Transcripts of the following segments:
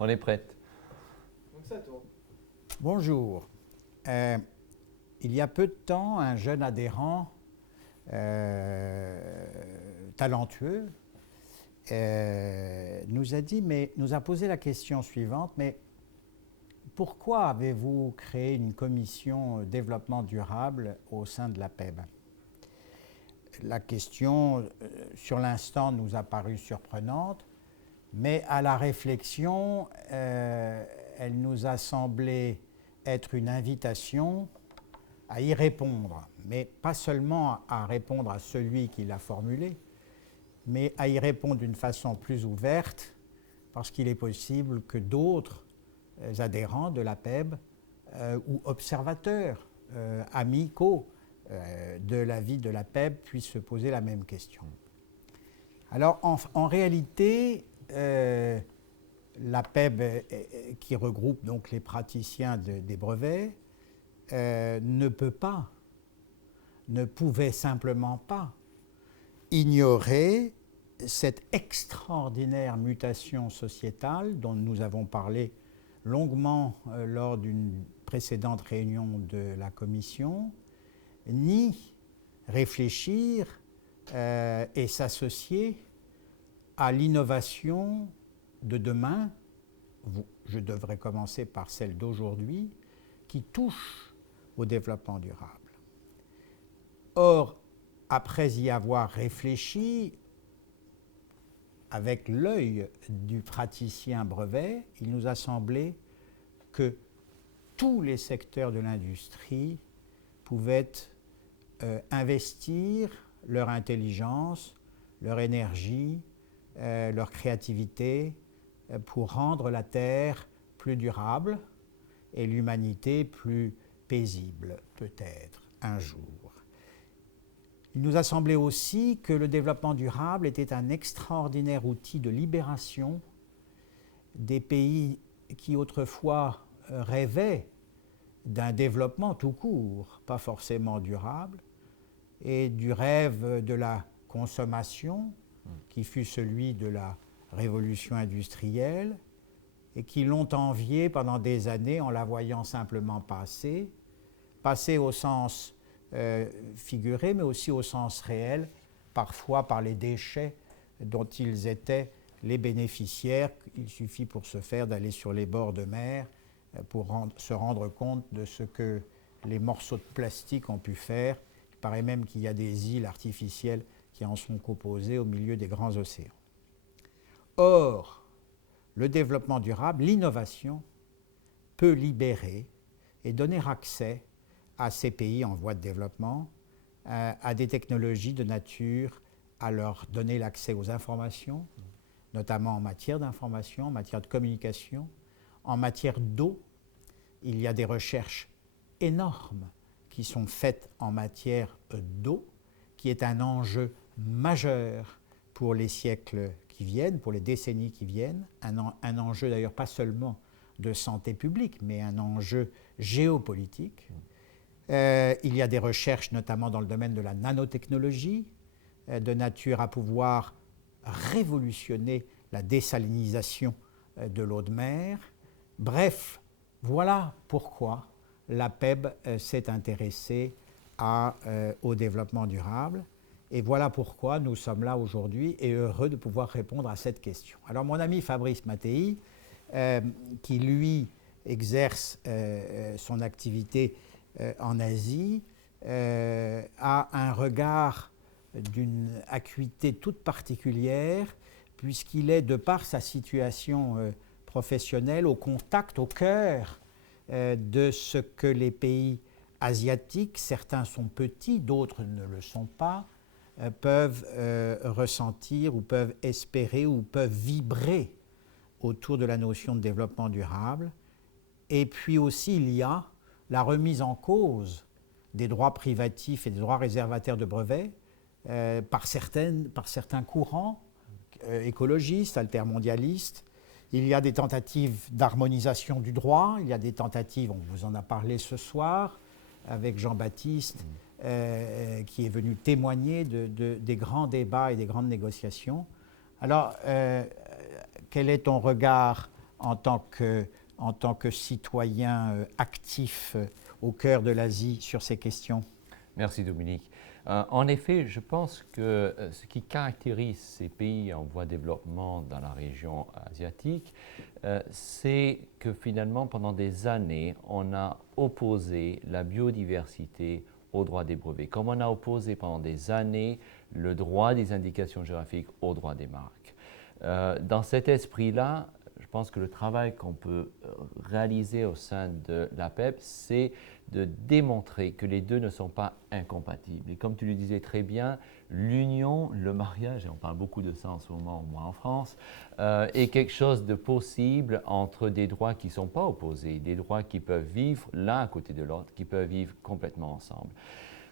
On est prête. Donc ça tourne. Bonjour. Il y a peu de temps, un jeune adhérent talentueux nous a posé la question suivante, mais pourquoi avez-vous créé une commission développement durable au sein de la PEB? La question, sur l'instant, nous a paru surprenante, mais à la réflexion, elle nous a semblé être une invitation à y répondre, mais pas seulement à répondre à celui qui l'a formulé, mais à y répondre d'une façon plus ouverte, parce qu'il est possible que d'autres adhérents de la PEB ou observateurs amicaux de la vie de la PEB puissent se poser la même question. Alors, en réalité, la PEB, qui regroupe donc les praticiens des brevets, ne pouvait simplement pas ignorer cette extraordinaire mutation sociétale dont nous avons parlé longuement lors d'une précédente réunion de la commission, ni réfléchir et s'associer à l'innovation de demain, je devrais commencer par celle d'aujourd'hui, qui touche au développement durable. Or, après y avoir réfléchi, avec l'œil du praticien brevet, il nous a semblé que tous les secteurs de l'industrie pouvaient investir leur intelligence, leur énergie, leur créativité pour rendre la Terre plus durable et l'humanité plus paisible, peut-être, un jour. Il nous a semblé aussi que le développement durable était un extraordinaire outil de libération des pays qui autrefois rêvaient d'un développement tout court, pas forcément durable, et du rêve de la consommation, qui fut celui de la révolution industrielle, et qui l'ont enviée pendant des années en la voyant simplement passer au sens figuré, mais aussi au sens réel, parfois par les déchets dont ils étaient les bénéficiaires. Il suffit pour ce faire d'aller sur les bords de mer pour se rendre compte de ce que les morceaux de plastique ont pu faire. Il paraît même qu'il y a des îles artificielles qui en sont composées au milieu des grands océans. Or, le développement durable, l'innovation, peut libérer et donner accès à ces pays en voie de développement à des technologies de nature à leur donner l'accès aux informations, notamment en matière d'information, en matière de communication, en matière d'eau. Il y a des recherches énormes qui sont faites en matière d'eau, qui est un enjeu majeur pour les siècles qui viennent, pour les décennies qui viennent, un enjeu d'ailleurs pas seulement de santé publique, mais un enjeu géopolitique. Il y a des recherches notamment dans le domaine de la nanotechnologie, de nature à pouvoir révolutionner la désalinisation de l'eau de mer. Bref, voilà pourquoi la PEB s'est intéressée au développement durable. Et voilà pourquoi nous sommes là aujourd'hui et heureux de pouvoir répondre à cette question. Alors mon ami Fabrice Mattei, qui lui exerce son activité en Asie, a un regard d'une acuité toute particulière, puisqu'il est, de par sa situation professionnelle, au contact, au cœur de ce que les pays asiatiques, certains sont petits, d'autres ne le sont pas, peuvent ressentir ou peuvent espérer ou peuvent vibrer autour de la notion de développement durable. Et puis aussi, il y a la remise en cause des droits privatifs et des droits réservataires de brevets par certains courants écologistes, altermondialistes. Il y a des tentatives d'harmonisation du droit, il y a des tentatives, on vous en a parlé ce soir, avec Jean-Baptiste, qui est venu témoigner des grands débats et des grandes négociations. Alors, quel est ton regard en tant que citoyen actif au cœur de l'Asie sur ces questions? Merci Dominique. En effet, je pense que ce qui caractérise ces pays en voie de développement dans la région asiatique, c'est que finalement, pendant des années, on a opposé la biodiversité au droit des brevets, comme on a opposé pendant des années le droit des indications géographiques au droit des marques. Dans cet esprit-là, je pense que le travail qu'on peut réaliser au sein de l'APEP, c'est de démontrer que les deux ne sont pas incompatibles. Et comme tu le disais très bien, l'union, le mariage, et on parle beaucoup de ça en ce moment, moi en France, est quelque chose de possible entre des droits qui ne sont pas opposés, des droits qui peuvent vivre l'un à côté de l'autre, qui peuvent vivre complètement ensemble.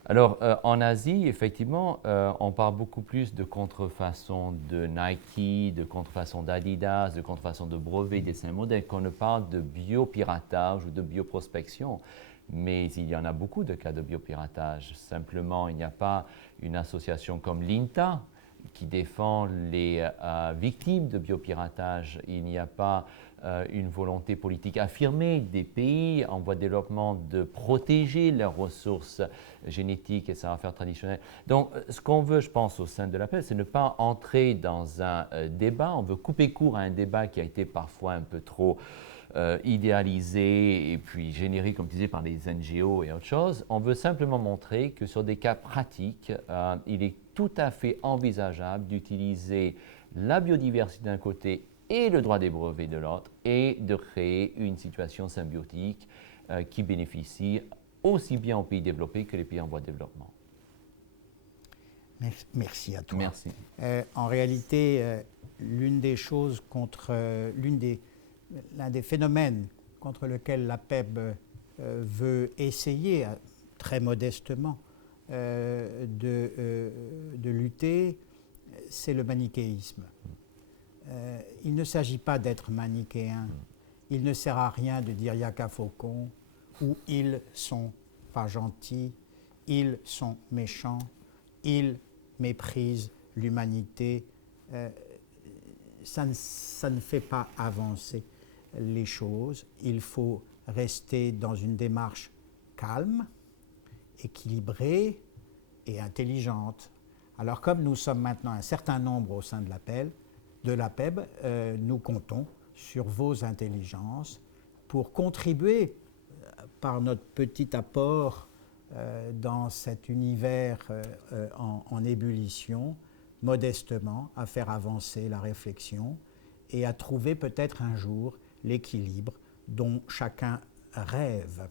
Alors, en Asie, effectivement, on parle beaucoup plus de contrefaçon de Nike, de contrefaçon d'Adidas, de contrefaçon de brevets, dessins modèles, qu'on ne parle de biopiratage ou de bioprospection. Mais il y en a beaucoup de cas de biopiratage. Simplement, il n'y a pas une association comme l'INTA qui défend les victimes de biopiratage. Il n'y a pas une volonté politique affirmée des pays en voie de développement de protéger leurs ressources génétiques et savoir-faire traditionnels. Donc, ce qu'on veut, je pense, au sein de l'APEP, c'est ne pas entrer dans un débat. On veut couper court à un débat qui a été parfois un peu trop idéalisé et puis généré, comme tu disais, par les NGO et autre chose. On veut simplement montrer que sur des cas pratiques, il est tout à fait envisageable d'utiliser la biodiversité d'un côté et le droit des brevets de l'autre et de créer une situation symbiotique qui bénéficie aussi bien aux pays développés que les pays en voie de développement. Merci à toi. Merci. En réalité, l'un des phénomènes contre lequel l'APEB veut essayer très modestement de lutter, c'est le manichéisme. Il ne s'agit pas d'être manichéen. Il ne sert à rien de dire « yaka faucon » ou « ils sont pas gentils »,« ils sont méchants »,« ils méprisent l'humanité ». Ça ne fait pas avancer les choses. Il faut rester dans une démarche calme, équilibrée et intelligente. Alors, comme nous sommes maintenant un certain nombre au sein de l'APEB, nous comptons sur vos intelligences pour contribuer par notre petit apport dans cet univers en ébullition, modestement, à faire avancer la réflexion et à trouver peut-être un jour l'équilibre dont chacun rêve.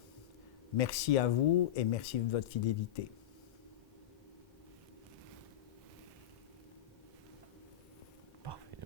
Merci à vous et merci de votre fidélité.